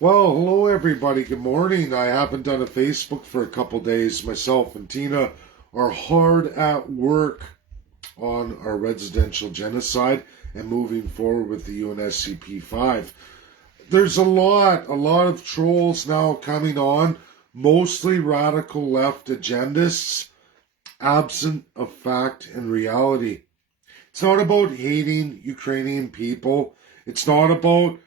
Well, hello everybody. Good morning. I haven't done a Facebook for a couple days. Myself and Tina are hard at work on our residential genocide and moving forward with the UNSCP 5. There's a lot of trolls now coming on, mostly radical left agendists, absent of fact and reality. It's not about hating Ukrainian people. It's not about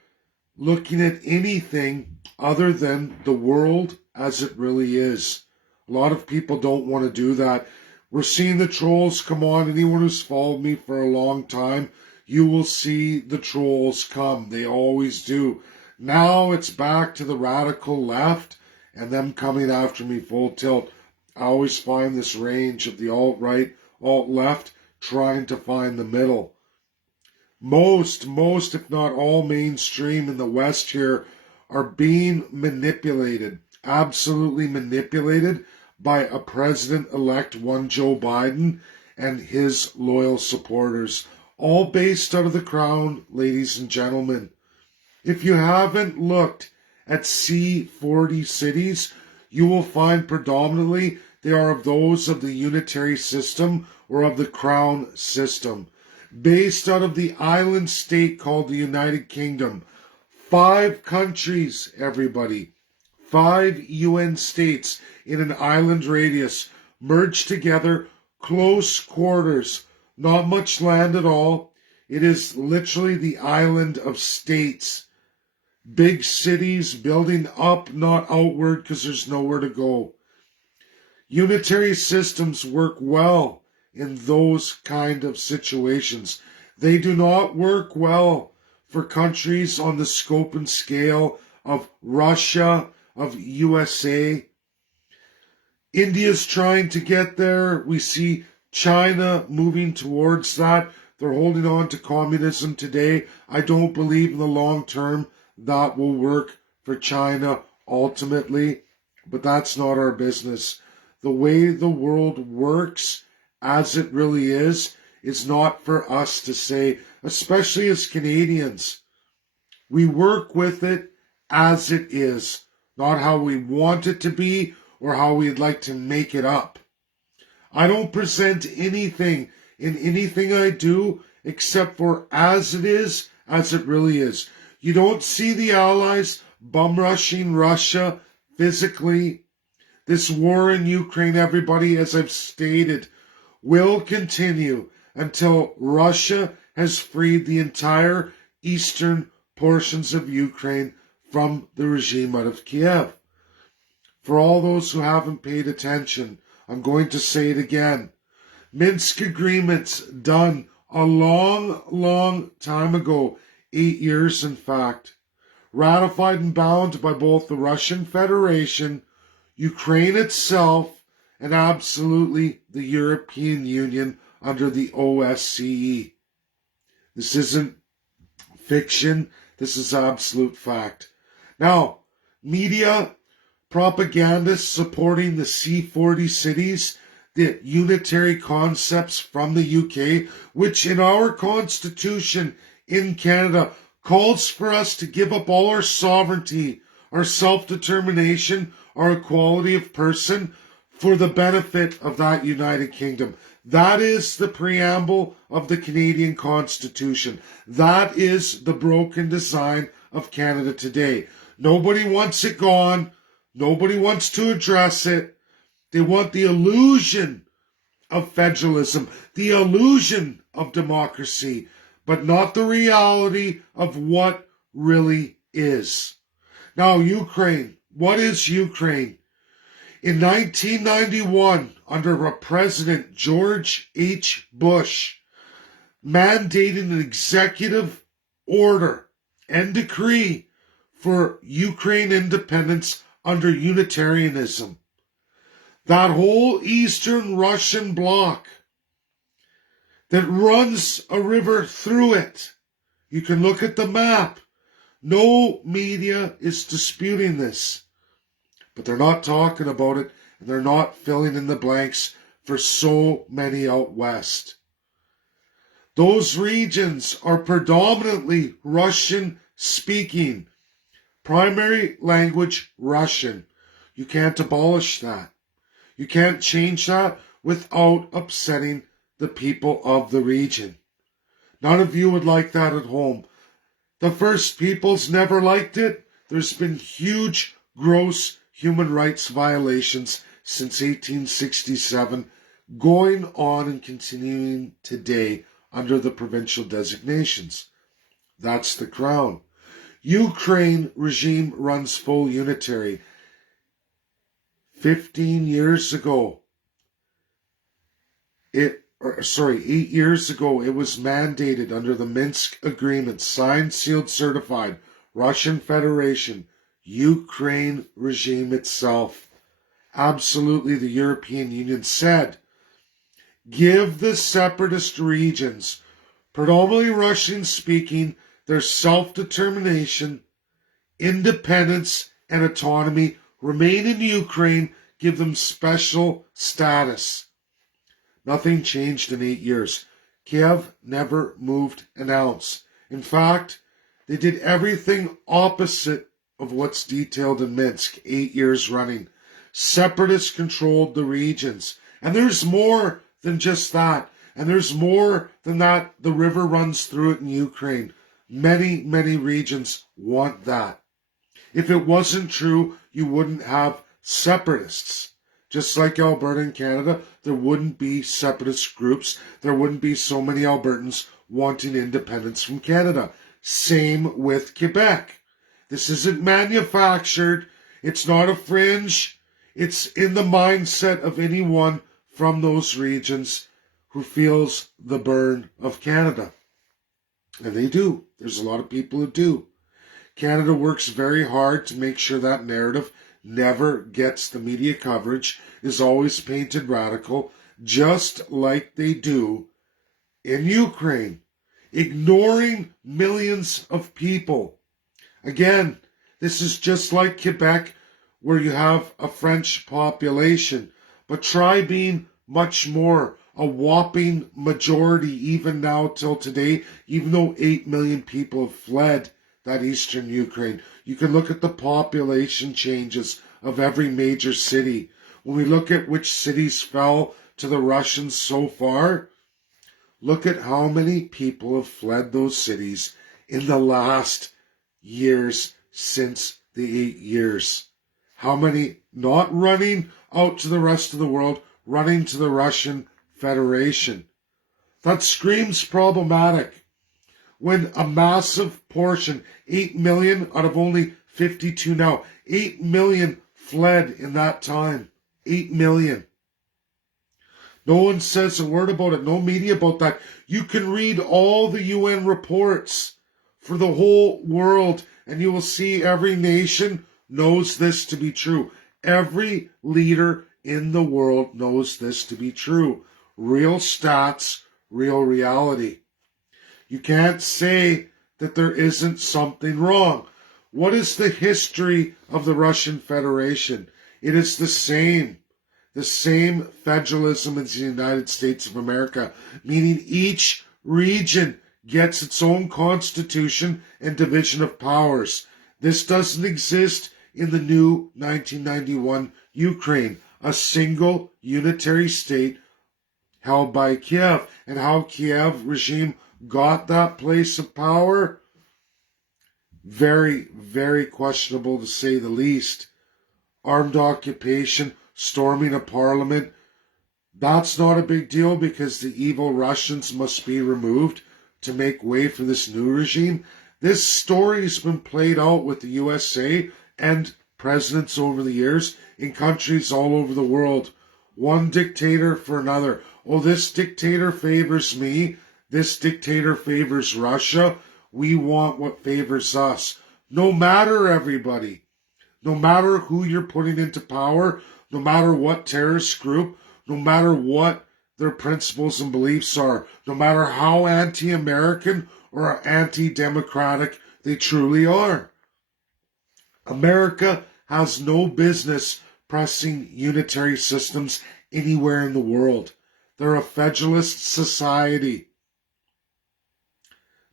looking at anything other than the world as it really is. A lot of people don't want to do that. We're seeing the trolls come on. Anyone who's followed me for a long time, you will see the trolls come. They always do. Now it's back to the radical left and them coming after me full tilt. I always find this range of the alt-right, alt-left, trying to find the middle. Most, if not all mainstream in the West here are being manipulated, absolutely manipulated by a president-elect, one Joe Biden, and his loyal supporters, all based out of the crown, ladies and gentlemen. If you haven't looked at C40 cities, you will find predominantly they are of those of the unitary system or of the crown system, based out of the island state called the United Kingdom. 5 countries, everybody. 5 UN states in an island radius, merged together, close quarters, not much land at all. It is literally the island of states. Big cities building up, not outward, because there's nowhere to go. Unitary systems work well in those kind of situations. They do not work well for countries on the scope and scale of Russia, of USA. India's trying to get there. We see China moving towards that. They're holding on to communism today. I don't believe in the long term that will work for China ultimately, but that's not our business. The way the world works, as it really is not for us to say, especially as Canadians. We work with it as it is, not how we want it to be or how we'd like to make it up. I don't present anything in anything I do except for as it is, as it really is. You don't see the Allies bum rushing Russia physically. This war in Ukraine, everybody, as I've stated, will continue until Russia has freed the entire eastern portions of Ukraine from the regime out of Kiev. For all those who haven't paid attention, I'm going to say it again. Minsk agreements done a long time ago, 8 years in fact, ratified and bound by both the Russian Federation, Ukraine itself, and absolutely the European Union under the OSCE. This isn't fiction. This is absolute fact. Now, media propagandists supporting the C40 cities, the unitary concepts from the UK, which in our constitution in Canada calls for us to give up all our sovereignty, our self-determination, our equality of person for the benefit of that United Kingdom. That is the preamble of the Canadian Constitution. That is the broken design of Canada today. Nobody wants it gone. Nobody wants to address it. They want the illusion of federalism, the illusion of democracy, but not the reality of what really is. Now, Ukraine. What is Ukraine? In 1991, under a President George H. Bush, mandated an executive order and decree for Ukraine independence under Unitarianism. That whole Eastern Russian bloc that runs a river through it. You can look at the map. No media is disputing this. But they're not talking about it, and they're not filling in the blanks for so many out west. Those regions are predominantly Russian-speaking, Primary language, Russian. You can't abolish that. You can't change that without upsetting the people of the region. None of you would like that at home. The First Peoples never liked it. There's been huge, gross human rights violations since 1867, going on and continuing today under the provincial designations. That's the crown. Ukraine regime runs full unitary. 15 years ago, 8 years ago, it was mandated under the Minsk Agreement, signed, sealed, certified, Russian Federation, Ukraine regime itself. Absolutely, the European Union said, give the separatist regions, predominantly Russian-speaking, their self-determination, independence, and autonomy, remain in Ukraine, give them special status. Nothing changed in 8 years. Kiev never moved an ounce. In fact, they did everything opposite of what's detailed in Minsk 8 years running. Separatists controlled the regions. And there's more than just that. And there's more than that. The river runs through it in Ukraine. Many, many regions want that. If it wasn't true, you wouldn't have separatists. Just like Alberta and Canada, there wouldn't be separatist groups. There wouldn't be so many Albertans wanting independence from Canada. Same with Quebec. This isn't manufactured. It's not a fringe. It's in the mindset of anyone from those regions who feels the burn of Canada. And they do. There's a lot of people who do. Canada works very hard to make sure that narrative never gets the media coverage, is always painted radical, just like they do in Ukraine, ignoring millions of people. Again, this is just like Quebec, where you have a French population, but try being much more, a whopping majority even now till today, even though 8 million people have fled that eastern Ukraine. You can look at the population changes of every major city. When we look at which cities fell to the Russians so far, look at how many people have fled those cities in the last years since the 8 years. How many not running out to the rest of the world, running to the Russian Federation. That screams problematic. When a massive portion, 8 million out of only 52 now, 8 million fled in that time. 8 million. No one says a word about it, no media about that. You can read all the UN reports for the whole world, and you will see every nation knows this to be true. Every leader in the world knows this to be true. Real stats, real reality. You can't say that there isn't something wrong. What is the history of the Russian Federation? It is the same federalism as the United States of America, meaning each region gets its own constitution and division of powers. This doesn't exist in the new 1991 Ukraine, a single unitary state held by Kiev. And how Kiev regime got that place of power? Very, very questionable to say the least. Armed occupation, storming a parliament. That's not a big deal because the evil Russians must be removed to make way for this new regime. This story's been played out with the USA and presidents over the years in countries all over the world. One dictator for another. Oh, this dictator favors me. This dictator favors Russia. We want what favors us. No matter, everybody. No matter who you're putting into power, no matter what terrorist group, no matter what their principles and beliefs are, no matter how anti-American or anti-democratic they truly are. America has no business pressing unitary systems anywhere in the world. They're a federalist society.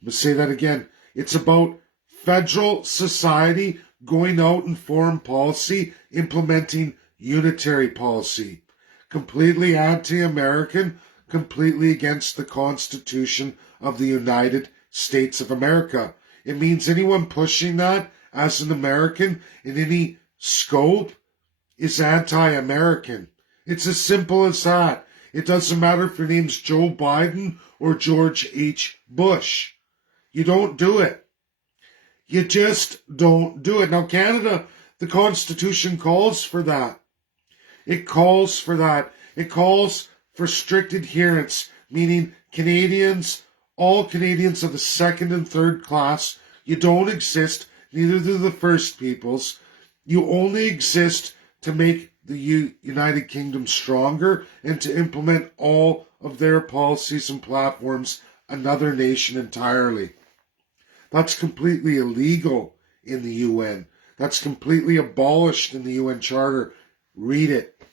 I'm going to say that again. It's about federal society going out in foreign policy, implementing unitary policy. Completely anti-American, completely against the Constitution of the United States of America. It means anyone pushing that as an American in any scope is anti-American. It's as simple as that. It doesn't matter if your name's Joe Biden or George H. Bush. You don't do it. You just don't do it. Now, Canada, the Constitution calls for that. It calls for that. It calls for strict adherence, meaning Canadians, all Canadians of the second and third class, you don't exist, neither do the First Peoples. You only exist to make the United Kingdom stronger and to implement all of their policies and platforms another nation entirely. That's completely illegal in the UN. That's completely abolished in the UN Charter. Read it.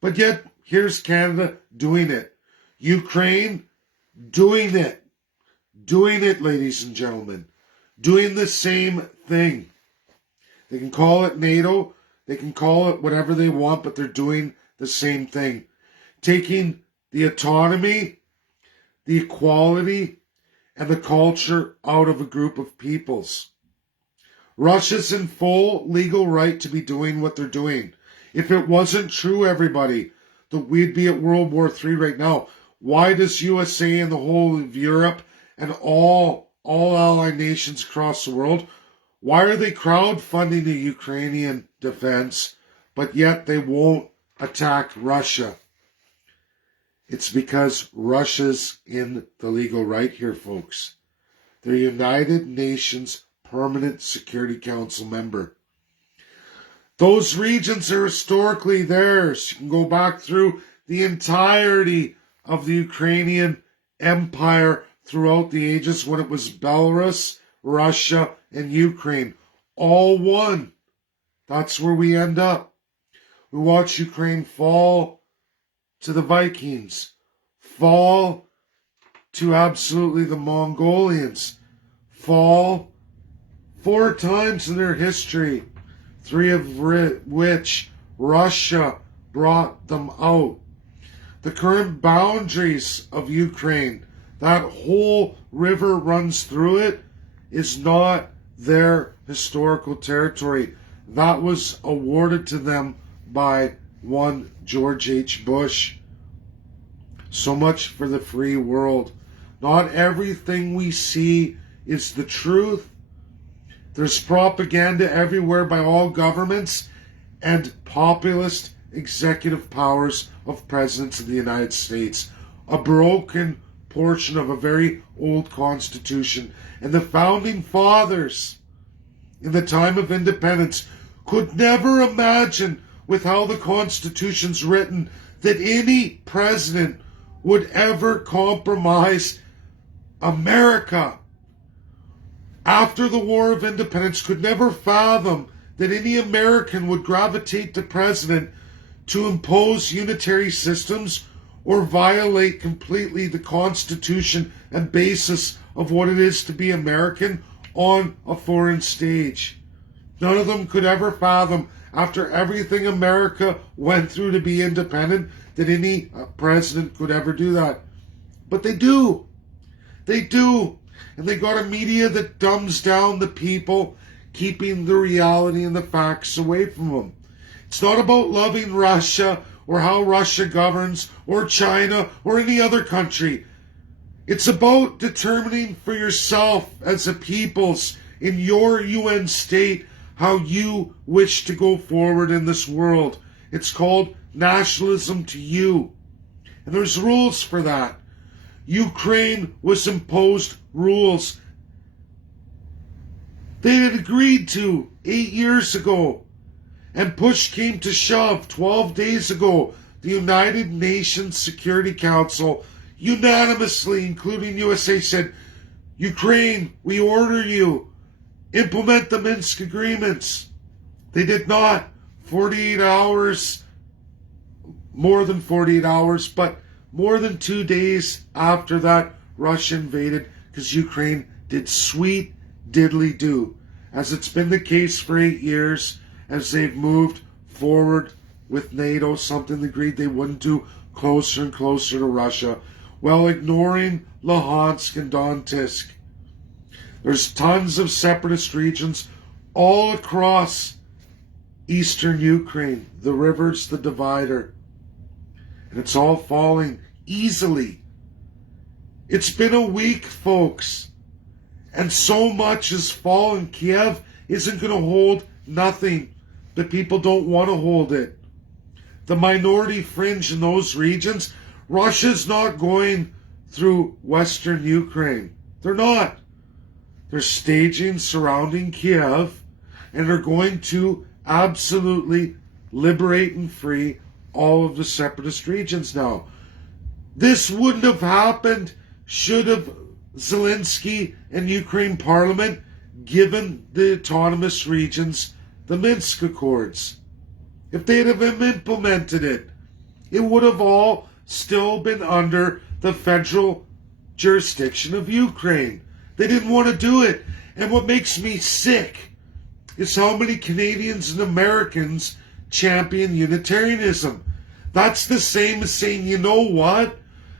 But yet, here's Canada doing it. Ukraine doing it. Doing it, ladies and gentlemen. Doing the same thing. They can call it NATO. They can call it whatever they want, but they're doing the same thing. Taking the autonomy, the equality, and the culture out of a group of peoples. Russia's in full legal right to be doing what they're doing. If it wasn't true, everybody, that we'd be at World War III right now. Why does USA and the whole of Europe and all allied nations across the world, why are they crowdfunding the Ukrainian defense, but yet they won't attack Russia? It's because Russia's in the legal right here, folks. They're United Nations Permanent Security Council member. Those regions are historically theirs. You can go back through the entirety of the Ukrainian Empire throughout the ages when it was Belarus, Russia, and Ukraine. All one. That's where we end up. We watch Ukraine fall to the Vikings, fall to absolutely the Mongolians, fall 4 times in their history, 3 of which Russia brought them out. The current boundaries of Ukraine, that whole river runs through it, is not their historical territory. That was awarded to them by one George H. Bush. So much for the free world. Not everything we see is the truth. There's propaganda everywhere by all governments and populist executive powers of presidents of the United States. A broken portion of a very old constitution. And the founding fathers in the time of independence could never imagine, with how the Constitution's written, that any president would ever compromise America. After the War of Independence, could never fathom that any American would gravitate to president to impose unitary systems or violate completely the Constitution and basis of what it is to be American on a foreign stage. None of them could ever fathom, after everything America went through to be independent, that any president could ever do that. But they do. They do. And they got a media that dumbs down the people, keeping the reality and the facts away from them. It's not about loving Russia or how Russia governs or China or any other country. It's about determining for yourself as a peoples in your UN state how you wish to go forward in this world. It's called nationalism to you. And there's rules for that. Ukraine was imposed rules they had agreed to 8 years ago. And push came to shove 12 days ago. The United Nations Security Council unanimously, including USA, said, Ukraine, we order you, implement the Minsk agreements. They did not. 48 hours, more than 48 hours, but more than 2 days after that, Russia invaded because Ukraine did sweet diddly-do. as it's been the case for 8 years, as they've moved forward with NATO, something they agreed they wouldn't do, closer and closer to Russia, while ignoring Luhansk and Donetsk. There's tons of separatist regions all across eastern Ukraine, the river's the divider, and it's all falling easily. It's been a week, folks, and so much has fallen. Kiev isn't going to hold nothing, but people don't want to hold it. The minority fringe in those regions, Russia's not going through western Ukraine. They're not. They're staging surrounding Kiev, and they're going to absolutely liberate and free all of the separatist regions now. This wouldn't have happened should have Zelensky and Ukraine Parliament given the autonomous regions the Minsk Accords. If they'd have implemented it, it would have all still been under the federal jurisdiction of Ukraine. They didn't want to do it. And what makes me sick is how many Canadians and Americans champion Unitarianism. That's the same as saying, you know what?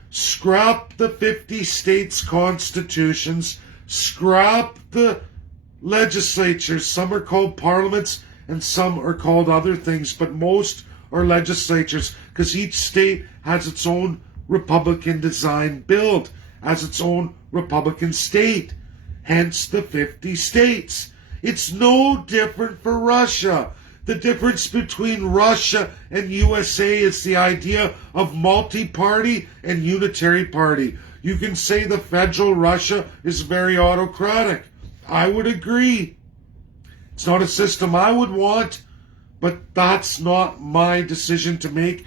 Scrap the 50 states' constitutions, scrap the legislatures. Some are called parliaments and some are called other things, but most are legislatures because each state has its own Republican design build, has its own Republican state, hence the 50 states. It's no different for Russia. The difference between Russia and USA is the idea of multi-party and unitary party. You can say the federal Russia is very autocratic. I would agree. It's not a system I would want, but that's not my decision to make.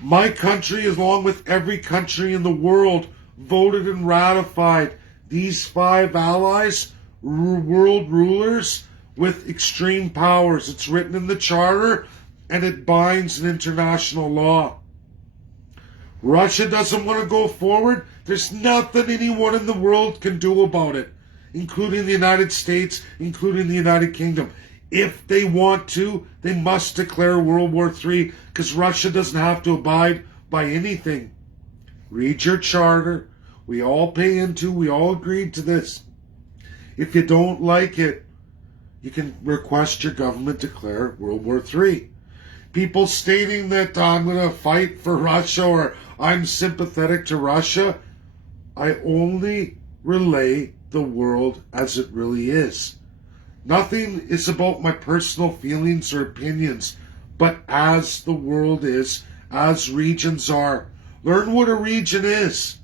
My country, along with every country in the world, voted and ratified these 5 allies, world rulers, with extreme powers. It's written in the Charter, and it binds in international law. Russia doesn't want to go forward. There's nothing anyone in the world can do about it, including the United States, including the United Kingdom. If they want to, they must declare World War III, because Russia doesn't have to abide by anything. Read your Charter. We all pay into, we all agreed to this. If you don't like it, you can request your government declare World War III. People stating that I'm going to fight for Russia or I'm sympathetic to Russia, I only relay the world as it really is. Nothing is about my personal feelings or opinions, but as the world is, as regions are. Learn what a region is.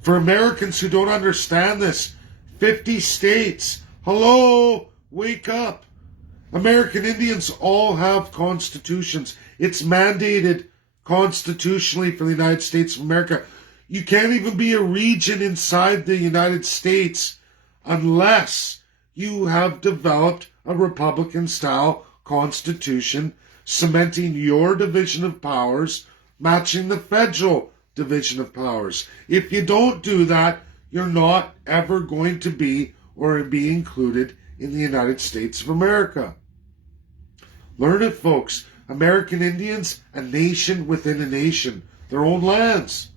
For Americans who don't understand this, 50 states, hello, wake up. American Indians all have constitutions. It's mandated constitutionally for the United States of America. You can't even be a region inside the United States unless you have developed a Republican-style constitution cementing your division of powers, matching the federal division of powers. If you don't do that, you're not ever going to be or be included in the United States of America. Learn it, folks. American Indians, a nation within a nation. Their own lands.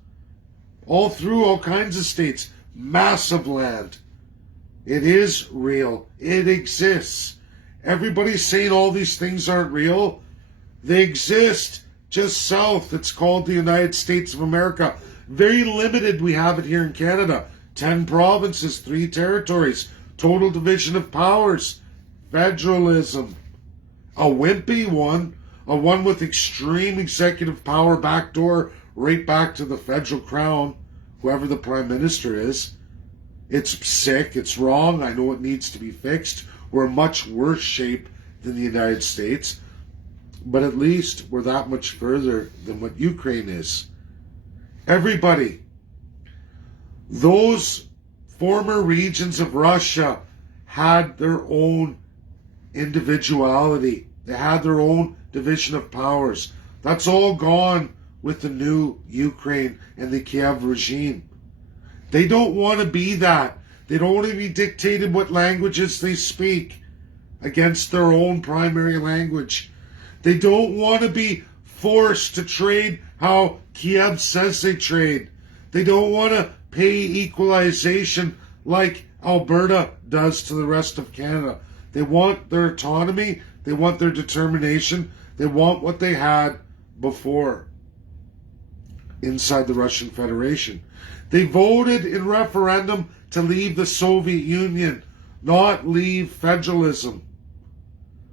All through all kinds of states. Massive land. It is real. It exists. Everybody's saying all these things aren't real. They exist. Just south, it's called the United States of America. Very limited, we have it here in Canada. 10 provinces, 3 territories. Total division of powers. Federalism. A wimpy one. A one with extreme executive power backdoor right back to the federal crown, whoever the prime minister is. It's sick. It's wrong. I know it needs to be fixed. We're in much worse shape than the United States. But at least we're that much further than what Ukraine is. Everybody, those former regions of Russia had their own individuality. They had their own division of powers. That's all gone with the new Ukraine and the Kiev regime. They don't want to be that. They don't want to be dictated what languages they speak against their own primary language. They don't want to be forced to trade how Kiev says they trade. They don't want to pay equalization like Alberta does to the rest of Canada. They want their autonomy. They want their determination. They want what they had before inside the Russian Federation. They voted in referendum to leave the Soviet Union, not leave federalism.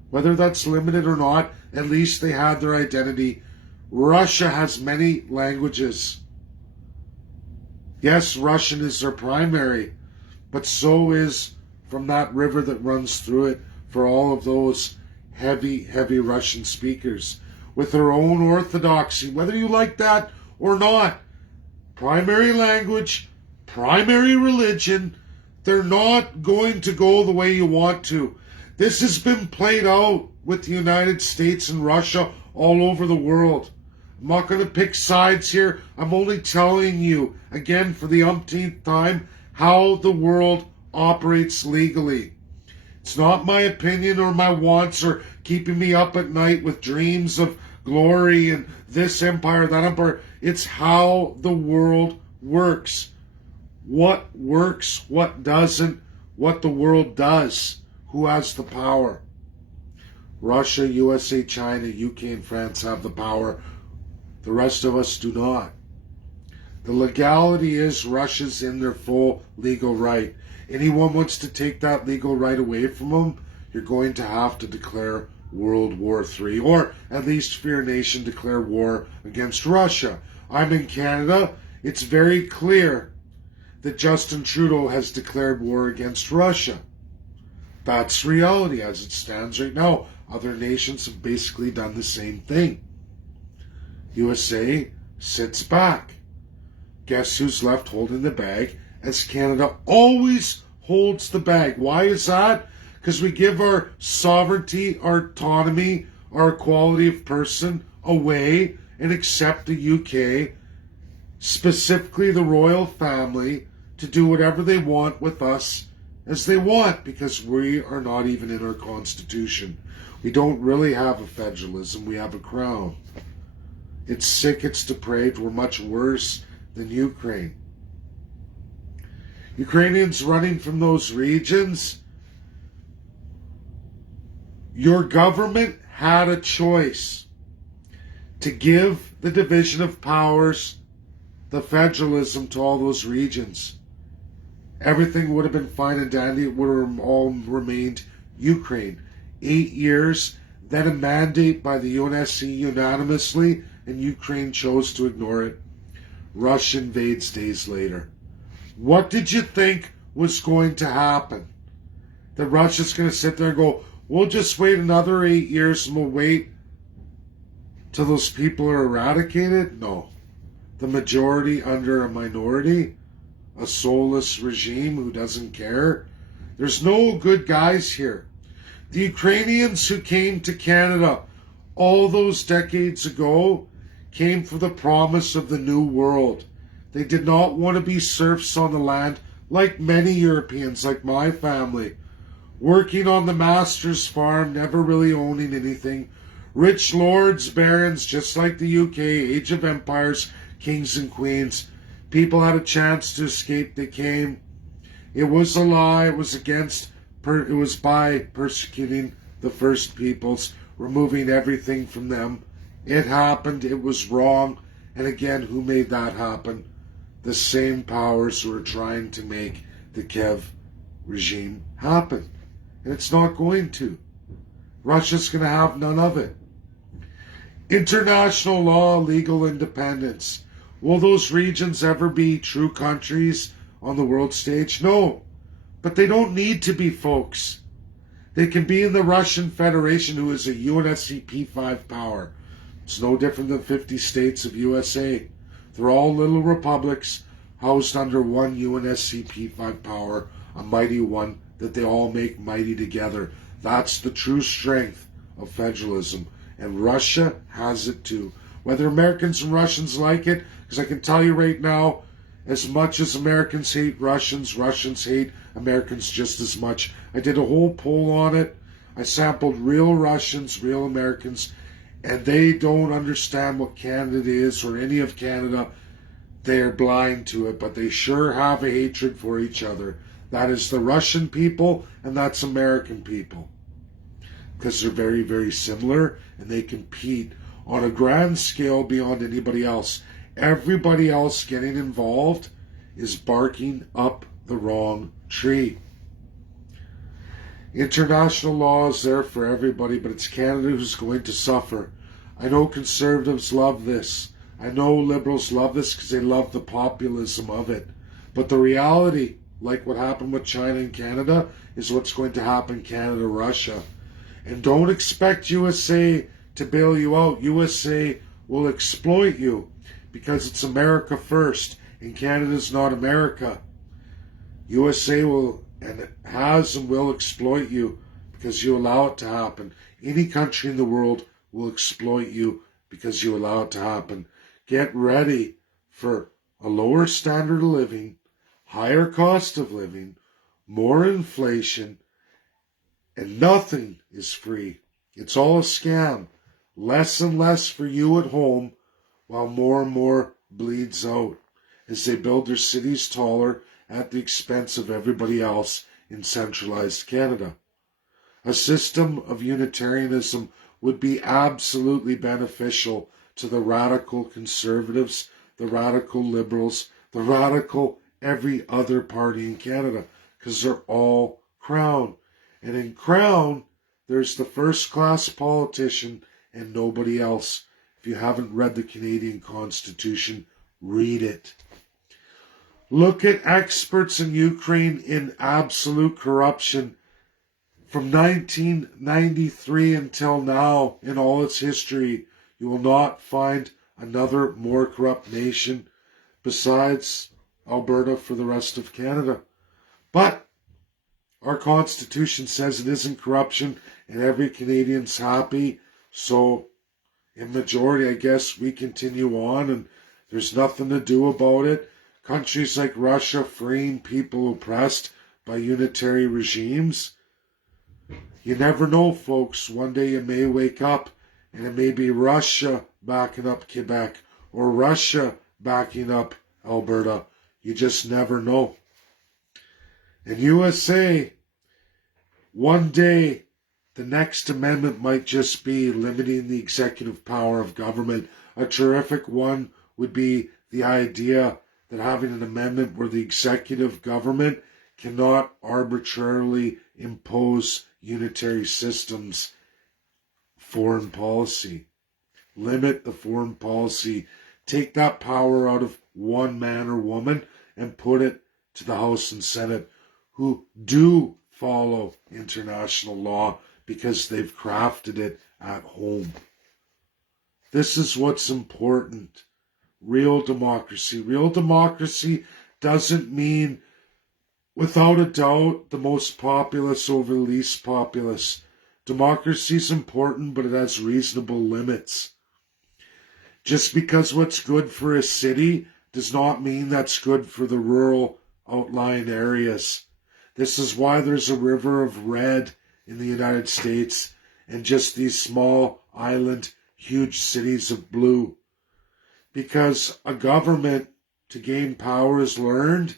Whether that's limited or not, at least they had their identity. Russia has many languages. Yes, Russian is their primary, but so is from that river that runs through it for all of those heavy, heavy Russian speakers with their own orthodoxy, whether you like that or not. Primary language, primary religion, they're not going to go the way you want to. This has been played out with the United States and Russia all over the world. I'm not going to pick sides here. I'm only telling you, again for the umpteenth time, how the world operates legally. It's not my opinion or my wants or keeping me up at night with dreams of glory and this empire, that empire. It's how the world works. What works, what doesn't, what the world does. Who has the power? Russia, USA, China, UK, and France have the power. The rest of us do not. The legality is Russia's in their full legal right. Anyone wants to take that legal right away from them, you're going to have to declare World War III, or at least for your nation declare war against Russia. I'm in Canada. It's very clear that Justin Trudeau has declared war against Russia. That's reality as it stands right now. Other nations have basically done the same thing. USA sits back. Guess who's left holding the bag? As Canada always holds the bag. Why is that? Because we give our sovereignty, our autonomy, our equality of person away and accept the UK, specifically the royal family, to do whatever they want with us as they want, because we are not even in our constitution. We don't really have a federalism, we have a crown. It's sick, it's depraved, we're much worse than Ukraine. Ukrainians running from those regions, your government had a choice to give the division of powers, the federalism to all those regions. Everything would have been fine and dandy. It would have all remained Ukraine. 8 years, then a mandate by the UNSC unanimously, and Ukraine chose to ignore it. Russia invades days later. What did you think was going to happen? That Russia's going to sit there and go, we'll just wait another 8 years and we'll wait till those people are eradicated? No. The majority under a minority, a soulless regime who doesn't care. There's no good guys here. The Ukrainians who came to Canada all those decades ago came for the promise of the new world. They did not want to be serfs on the land like many Europeans, like my family, working on the master's farm, never really owning anything. Rich lords, barons, just like the UK, Age of Empires, kings and queens. People had a chance to escape, they came. It was a lie, it was by persecuting the first peoples, removing everything from them. It happened, it was wrong, and again, who made that happen? The same powers who are trying to make the Kiev regime happen. And it's not going to. Russia's going to have none of it. International law, legal independence. Will those regions ever be true countries on the world stage? No. But they don't need to be, folks. They can be in the Russian Federation, who is a UNSC P5 power. It's no different than 50 states of USA. They're all little republics housed under one UNSC P5 power, a mighty one that they all make mighty together. That's the true strength of federalism. And Russia has it too. Whether Americans and Russians like it, because I can tell you right now, As much as Americans hate Russians, Russians hate Americans just as much. I did a whole poll on it. I sampled real Russians, real Americans, and they don't understand what Canada is or any of Canada. They are blind to it, but they sure have a hatred for each other. That is the Russian people, and that's American people. Because they're very, very similar, and they compete on a grand scale beyond anybody else. Everybody else getting involved is barking up the wrong tree. International law is there for everybody, but it's Canada who's going to suffer. I know conservatives love this. I know liberals love this because they love the populism of it. But the reality, like what happened with China and Canada, is what's going to happen Canada-Russia. And don't expect USA to bail you out. USA will exploit you because it's America first, and Canada's not America. USA will and has and will exploit you because you allow it to happen. Any country in the world will exploit you because you allow it to happen. Get ready for a lower standard of living, higher cost of living, more inflation, and nothing is free. It's all a scam. Less and less for you at home, while more and more bleeds out as they build their cities taller at the expense of everybody else in centralized Canada. A system of Unitarianism would be absolutely beneficial to the radical conservatives, the radical liberals, the radical every other party in Canada, because they're all Crown. And in Crown, there's the first-class politician and nobody else. If you haven't read the Canadian Constitution, read it. Look at experts in Ukraine in absolute corruption. From 1993 until now, in all its history, you will not find another more corrupt nation besides Alberta for the rest of Canada. But our Constitution says it isn't corruption and every Canadian's happy. So, in majority, I guess we continue on and there's nothing to do about it. Countries like Russia freeing people oppressed by unitary regimes. You never know, folks. One day you may wake up and it may be Russia backing up Quebec or Russia backing up Alberta. You just never know. In USA, one day the next amendment might just be limiting the executive power of government. A terrific one would be the idea that having an amendment where the executive government cannot arbitrarily impose unitary systems, foreign policy. Limit the foreign policy. Take that power out of one man or woman and put it to the House and Senate, who do follow international law because they've crafted it at home. This is what's important. Real democracy. Real democracy doesn't mean, without a doubt, the most populous over the least populous. Democracy is important, but it has reasonable limits. Just because what's good for a city does not mean that's good for the rural outlying areas. This is why there's a river of red in the United States and just these small island, huge cities of blue. Because a government, to gain power, has learned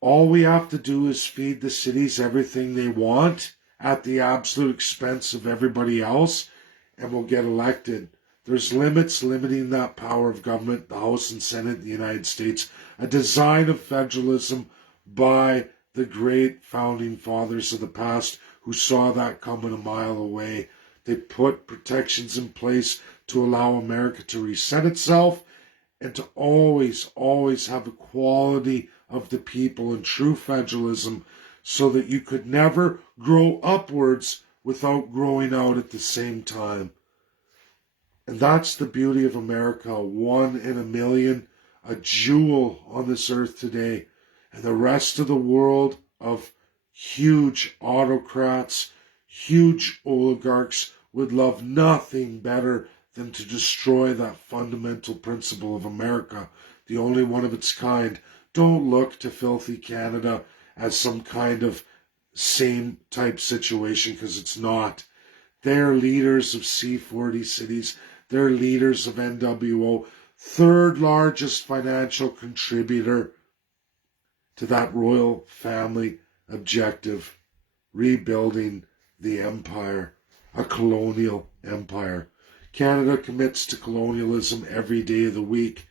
all we have to do is feed the cities everything they want at the absolute expense of everybody else, and we'll get elected. There's limits limiting that power of government, the House and Senate in the United States, a design of federalism by the great founding fathers of the past who saw that coming a mile away. They put protections in place to allow America to reset itself and to always, always have equality of the people and true federalism so that you could never grow upwards without growing out at the same time. And that's the beauty of America, one in a million, a jewel on this earth today. And the rest of the world of huge autocrats, huge oligarchs would love nothing better than to destroy that fundamental principle of America, the only one of its kind. Don't look to filthy Canada as some kind of same type situation, because it's not. They're leaders of C40 cities. They're leaders of NWO, third largest financial contributor to that royal family objective, rebuilding the empire, a colonial empire. Canada commits to colonialism every day of the week.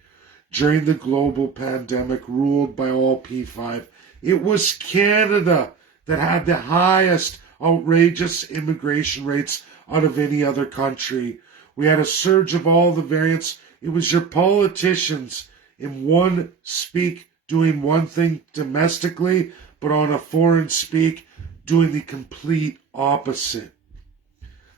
During the global pandemic ruled by all P5, it was Canada that had the highest outrageous immigration rates out of any other country. We had a surge of all the variants. It was your politicians in one speak doing one thing domestically, but on a foreign speak doing the complete opposite.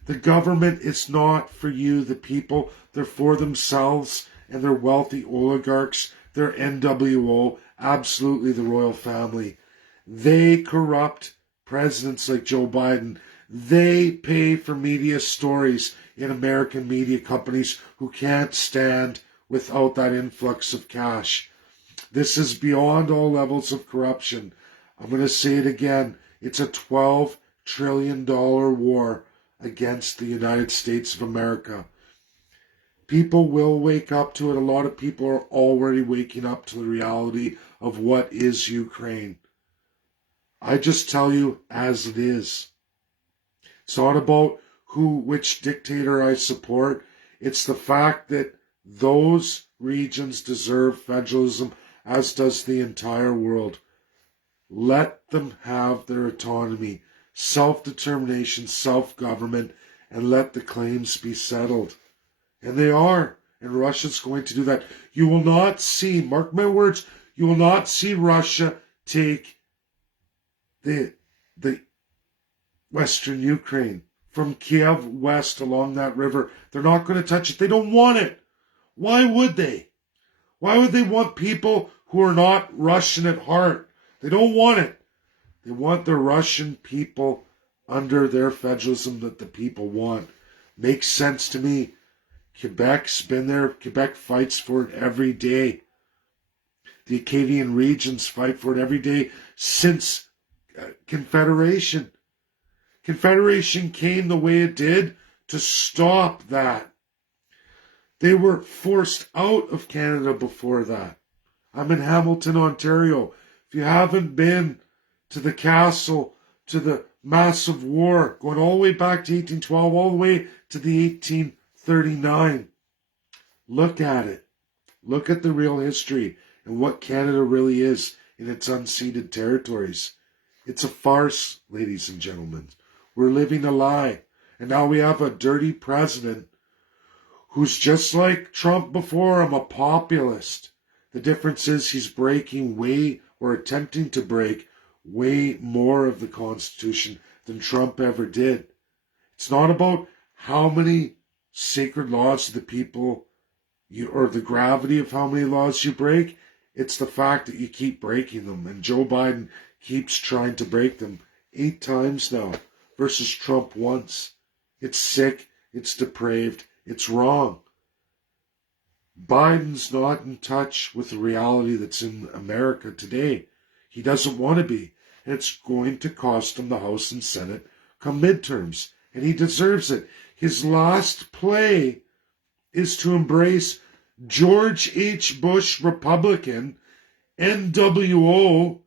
The government is not for you, the people. They're for themselves and their wealthy oligarchs. They're NWO, absolutely the royal family. They corrupt presidents like Joe Biden. They pay for media stories in American media companies who can't stand without that influx of cash. This is beyond all levels of corruption. I'm going to say it again. It's a $12 trillion war against the United States of America. People will wake up to it. A lot of people are already waking up to the reality of what is Ukraine. I just tell you as it is. It's not about which dictator I support. It's the fact that those regions deserve federalism, as does the entire world. Let them have their autonomy, self-determination, self-government, and let the claims be settled. And they are. And Russia's going to do that. You will not see, mark my words, you will not see Russia take the Western Ukraine from Kiev west along that river. They're not going to touch it. They don't want it. Why would they? Why would they want people who are not Russian at heart? They don't want it. They want the Russian people under their federalism that the people want. Makes sense to me. Quebec's been there. Quebec fights for it every day. The Acadian regions fight for it every day since Confederation. Confederation came the way it did to stop that. They were forced out of Canada before that. I'm in Hamilton, Ontario. If you haven't been to the castle, to the massive war, going all the way back to 1812, all the way to the 1839, look at it. Look at the real history and what Canada really is in its unceded territories. It's a farce, ladies and gentlemen. We're living a lie. And now we have a dirty president who's just like Trump before him, a populist. The difference is he's breaking or attempting to break way more of the Constitution than Trump ever did. It's not about how many sacred laws the people, or the gravity of how many laws you break. It's the fact that you keep breaking them. And Joe Biden keeps trying to break them 8 times now versus Trump once. It's sick. It's depraved. It's wrong. Biden's not in touch with the reality that's in America today. He doesn't want to be. And it's going to cost him the House and Senate come midterms. And he deserves it. His last play is to embrace George H. Bush, Republican, NWO,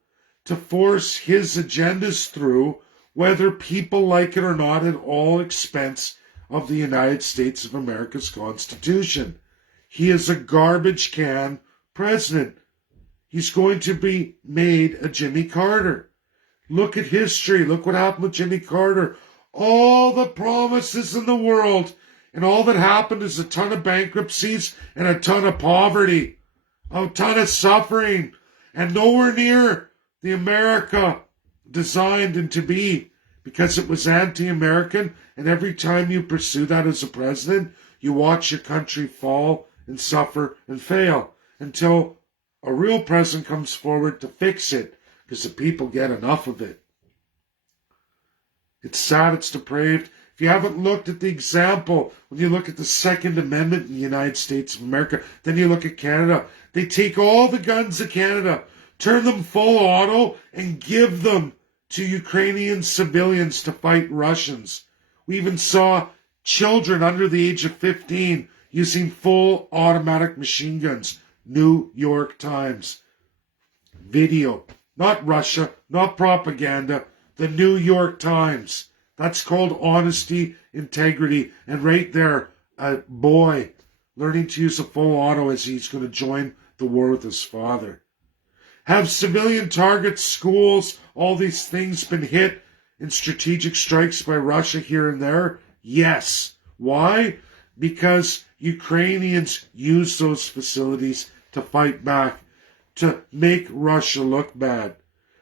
to force his agendas through, whether people like it or not, at all expense of the United States of America's Constitution. He is a garbage can president. He's going to be made a Jimmy Carter. Look at history. Look what happened with Jimmy Carter. All the promises in the world, and all that happened is a ton of bankruptcies and a ton of poverty, a ton of suffering, and nowhere near the America designed and to be, because it was anti-American. And every time you pursue that as a president, you watch your country fall and suffer and fail until a real president comes forward to fix it, because the people get enough of it. It's sad, it's depraved, If you haven't looked at the example, when you look at the Second Amendment in the United States of America, then you look at Canada, they take all the guns of Canada, turn them full auto, and give them to Ukrainian civilians to fight Russians. We even saw children under the age of 15 using full automatic machine guns. New York Times. Video. Not Russia, not propaganda. The New York Times. That's called honesty, integrity. And right there, a boy learning to use a full auto as he's going to join the war with his father. Have civilian targets, schools, all these things been hit in strategic strikes by Russia here and there? Yes. Why? Because Ukrainians use those facilities to fight back, to make Russia look bad.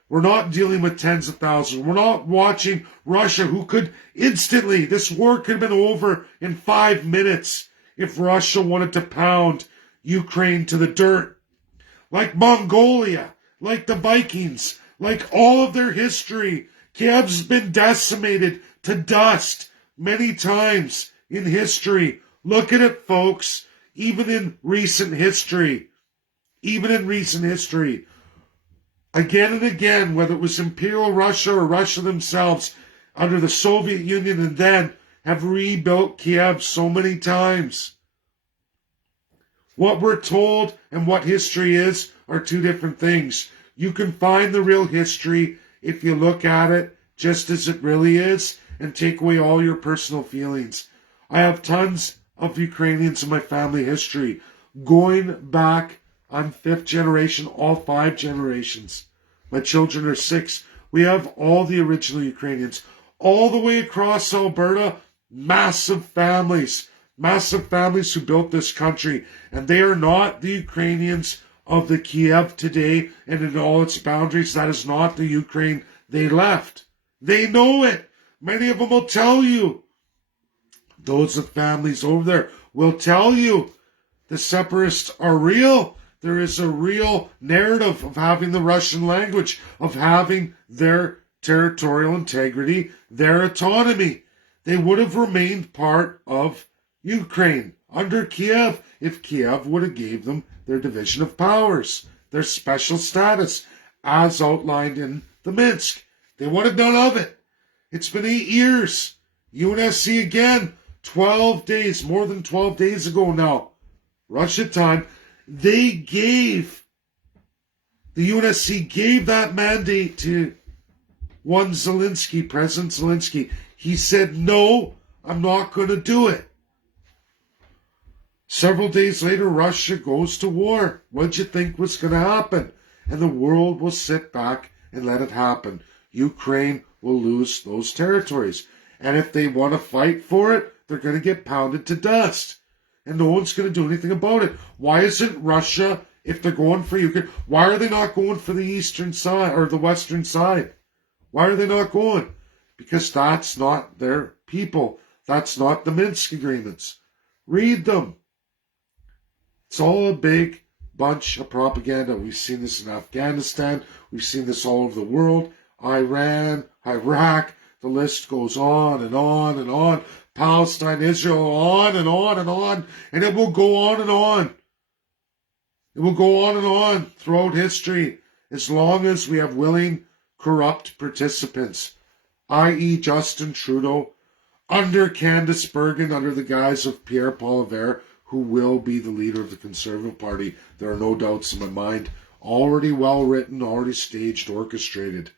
We're not dealing with tens of thousands. We're not watching Russia, who could instantly, this war could have been over in 5 minutes if Russia wanted to pound Ukraine to the dirt. Like Mongolia, like the Vikings, like all of their history. Kiev's been decimated to dust many times in history. Look at it, folks. Even in recent history. Again and again, whether it was Imperial Russia or Russia themselves, under the Soviet Union, and then have rebuilt Kiev so many times. What we're told and what history is are two different things. You can find the real history if you look at it just as it really is and take away all your personal feelings. I have tons of Ukrainians in my family history. Going back, I'm 5th generation, all 5 generations. My children are 6. We have all the original Ukrainians. All the way across Alberta, massive families who built this country. And they are not the Ukrainians of the Kiev today and in all its boundaries. That is not the Ukraine they left. They know it. Many of them will tell you. Those of families over there will tell you the separatists are real. There is a real narrative of having the Russian language, of having their territorial integrity, their autonomy. They would have remained part of Ukraine under Kiev if Kiev would have gave them their division of powers, their special status, as outlined in the Minsk. They wanted none of it. It's been 8 years. UNSC again, 12 days, more than 12 days ago now. Russia time. The UNSC gave that mandate to President Zelensky. He said, no, I'm not going to do it. Several days later, Russia goes to war. What did you think was going to happen? And the world will sit back and let it happen. Ukraine will lose those territories. And if they want to fight for it, they're going to get pounded to dust. And no one's going to do anything about it. Why isn't Russia, if they're going for Ukraine, why are they not going for the eastern side or the western side? Why are they not going? Because that's not their people. That's not the Minsk agreements. Read them. It's all a big bunch of propaganda. We've seen this in Afghanistan. We've seen this all over the world. Iran, Iraq, the list goes on and on and on. Palestine, Israel, on and on and on. And it will go on and on. It will go on and on throughout history as long as we have willing, corrupt participants, i.e. Justin Trudeau, under Candice Bergen, under the guise of Pierre Poilievre, who will be the leader of the Conservative Party. There are no doubts in my mind. Already well written, already staged, orchestrated.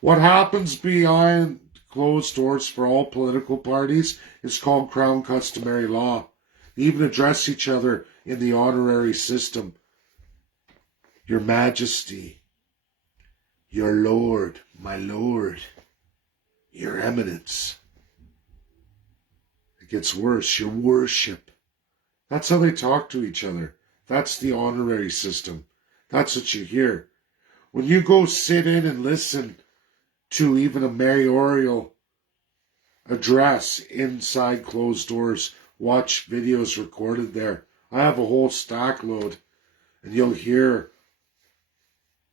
What happens behind closed doors for all political parties is called Crown Customary Law. They even address each other in the honorary system. Your Majesty, your Lord, my Lord, your Eminence. It gets worse, your Worship. That's how they talk to each other. That's the honorary system. That's what you hear. When you go sit in and listen to even a mayoral address inside closed doors, watch videos recorded there. I have a whole stack load, and you'll hear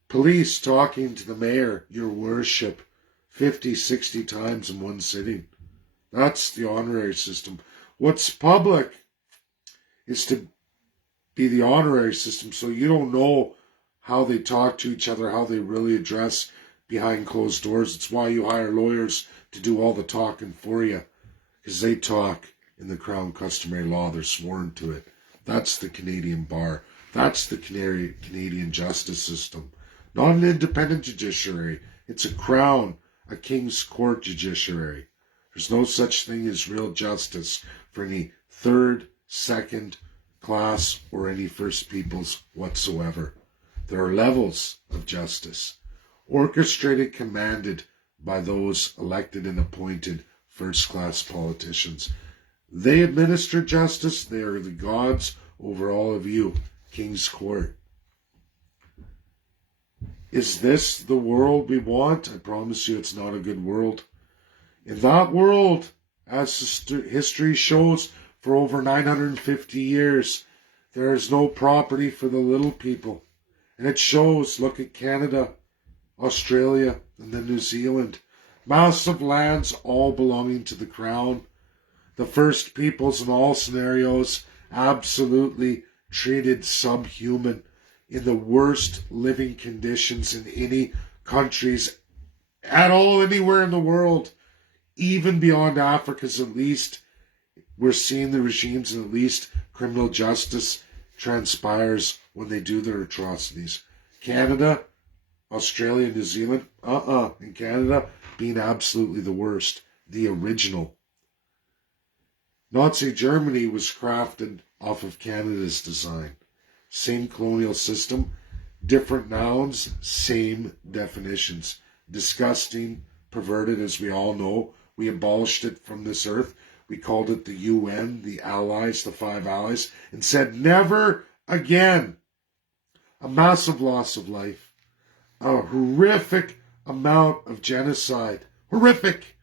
police talking to the mayor, your Worship, 50, 60 times in one sitting. That's the honorary system. What's public is to be the honorary system, so you don't know how they talk to each other, how they really address behind closed doors. It's why you hire lawyers to do all the talking for you, because they talk in the Crown customary law. They're sworn to it. That's the Canadian bar. That's the Canadian justice system. Not an independent judiciary. It's a Crown, a King's Court judiciary. There's no such thing as real justice for any third, second class, or any First Peoples whatsoever. There are levels of justice, orchestrated, commanded by those elected and appointed first-class politicians. They administer justice. They are the gods over all of you. King's Court. Is this the world we want? I promise you it's not a good world. In that world, as history shows, for over 950 years, there is no property for the little people. And it shows. Look at Canada, Australia, and then New Zealand. Massive lands all belonging to the Crown. The First Peoples in all scenarios absolutely treated subhuman in the worst living conditions in any countries at all, anywhere in the world. Even beyond Africa's, at least, we're seeing the regimes, and at least criminal justice transpires when they do their atrocities. Canada, Australia, New Zealand, in Canada, being absolutely the worst, the original. Nazi Germany was crafted off of Canada's design. Same colonial system, different nouns, same definitions. Disgusting, perverted, as we all know. We abolished it from this earth. We called it the UN, the Allies, the Five Allies, and said never again. A massive loss of life. A horrific amount of genocide. Horrific.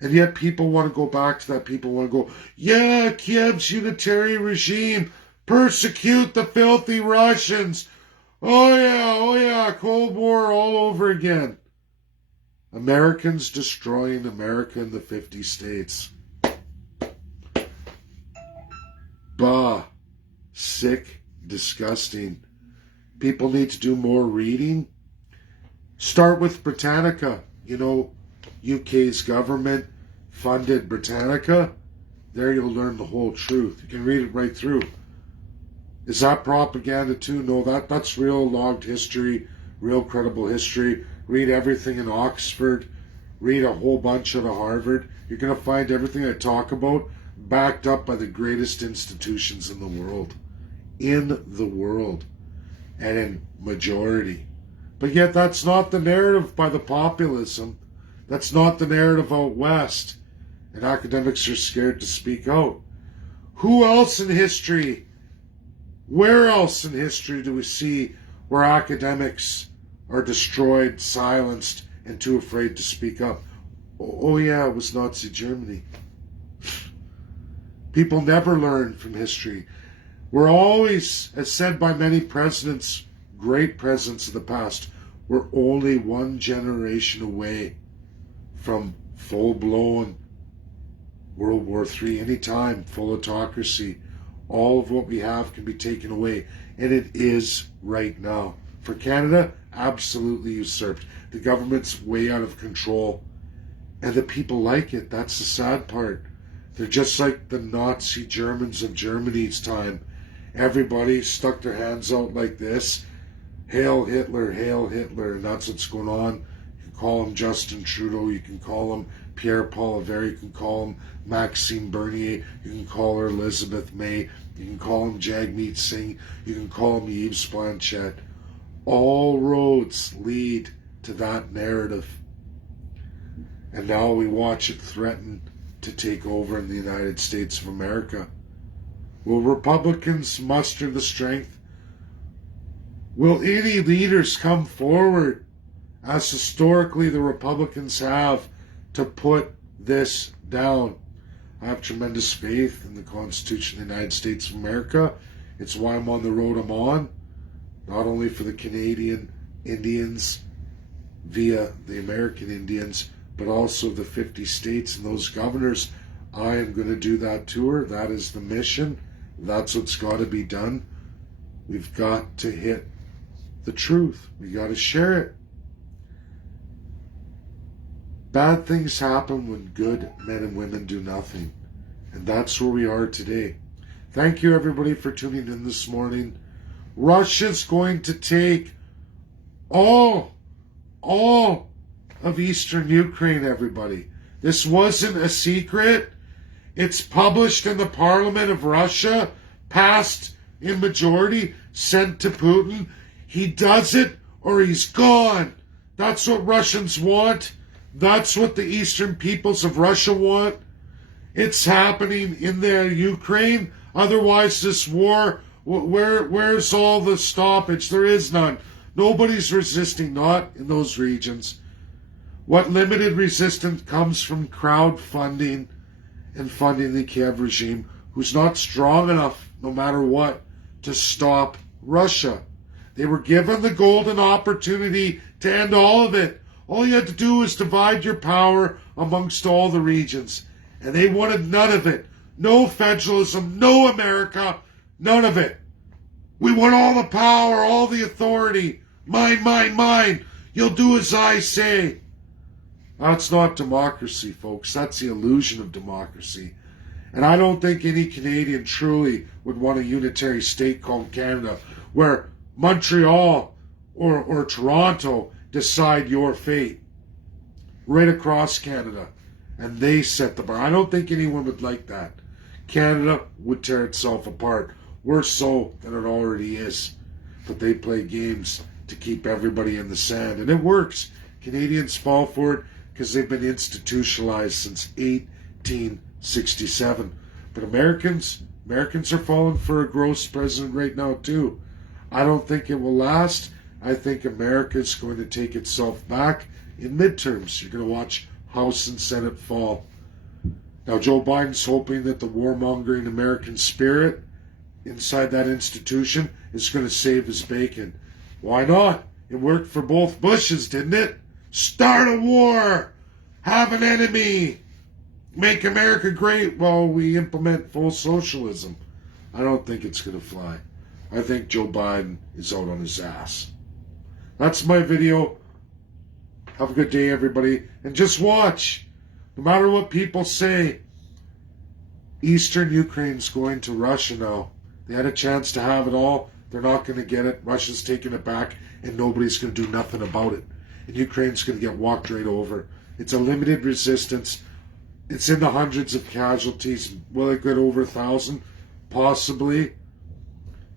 And yet people want to go back to that. People want to go, yeah, Kiev's unitary regime. Persecute the filthy Russians. Oh yeah, Cold War all over again. Americans destroying America in the 50 states. Bah. Sick. Disgusting. People need to do more reading. Start with Britannica. You know, UK's government funded Britannica. There you'll learn the whole truth. You can read it right through. Is that propaganda too? No, that's real logged history, real credible history. Read everything in Oxford. Read a whole bunch out of Harvard. You're going to find everything I talk about backed up by the greatest institutions in the world. In the world. And in majority. But yet that's not the narrative by the populism. That's not the narrative out west. And academics are scared to speak out. Who else in history? Where else in history do we see where academics are destroyed, silenced, and too afraid to speak up? Oh yeah, it was Nazi Germany. People never learn from history. We're always, as said by many presidents, great presidents of the past, we're only one generation away from full-blown World War III. Anytime, full autocracy. All of what we have can be taken away. And it is right now. For Canada, absolutely usurped. The government's way out of control. And the people like it. That's the sad part. They're just like the Nazi Germans of Germany's time. Everybody stuck their hands out like this. Hail Hitler, hail Hitler. And that's what's going on. You can call him Justin Trudeau. You can call him Pierre Poilievre. You can call him Maxime Bernier. You can call her Elizabeth May. You can call him Jagmeet Singh. You can call him Yves Blanchette. All roads lead to that narrative. And now we watch it threaten to take over in the United States of America. Will Republicans muster the strength? Will any leaders come forward, as historically the Republicans have, to put this down? I have tremendous faith in the Constitution of the United States of America. It's why I'm on the road I'm on, not only for the Canadian Indians via the American Indians, but also the 50 states and those governors. I am going to do that tour. That is the mission. That's what's got to be done. We've got to hit the truth. We got to share it. Bad things happen when good men and women do nothing. And that's where we are today. Thank you, everybody, for tuning in this morning. Russia's going to take all of eastern Ukraine, everybody. This wasn't a secret. It's published in the Parliament of Russia, passed in majority, sent to Putin. He does it or he's gone. That's what Russians want. That's what the eastern peoples of Russia want. It's happening in their Ukraine. Otherwise, this war, where's all the stoppage? There is none. Nobody's resisting, not in those regions. What limited resistance comes from crowdfunding and funding the Kiev regime, who's not strong enough, no matter what, to stop Russia. They were given the golden opportunity to end all of it. All you had to do was divide your power amongst all the regions. And they wanted none of it. No federalism, no America, none of it. We want all the power, all the authority. Mine, mine, mine. You'll do as I say. That's not democracy, folks. That's the illusion of democracy. And I don't think any Canadian truly would want a unitary state called Canada, where Montreal or Toronto decide your fate right across Canada. And they set the bar. I don't think anyone would like that. Canada would tear itself apart. Worse so than it already is. But they play games to keep everybody in the sand. And it works. Canadians fall for it because they've been institutionalized since 1867. But Americans are falling for a gross president right now too. I don't think it will last. I think America's going to take itself back in midterms. You're going to watch House and Senate fall. Now, Joe Biden's hoping that the warmongering American spirit inside that institution is going to save his bacon. Why not? It worked for both Bushes, didn't it? Start a war! Have an enemy! Make America great while we implement full socialism. I don't think it's going to fly. I think Joe Biden is out on his ass. That's my video. Have a good day, everybody. And just watch. No matter what people say, Eastern Ukraine's going to Russia now. They had a chance to have it all. They're not going to get it. Russia's taking it back, and nobody's going to do nothing about it. And Ukraine's going to get walked right over. It's a limited resistance. It's in the hundreds of casualties. Will it get over 1,000? Possibly.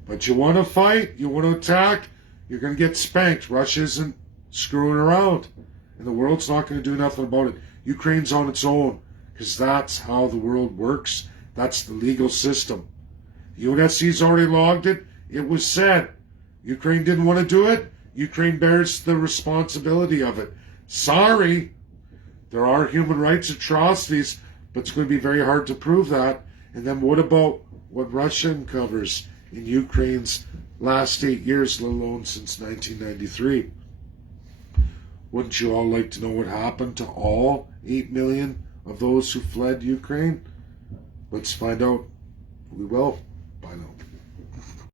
But you want to fight? You want to attack? You're going to get spanked. Russia isn't screwing around. And the world's not going to do nothing about it. Ukraine's on its own. Because that's how the world works. That's the legal system. The UNSC's already logged it. It was said. Ukraine didn't want to do it. Ukraine bears the responsibility of it. Sorry. There are human rights atrocities, but it's going to be very hard to prove that. And then what about what Russia uncovers in Ukraine's last 8 years, let alone since 1993? Wouldn't you all like to know what happened to all 8 million of those who fled Ukraine? Let's find out. We will. Bye now.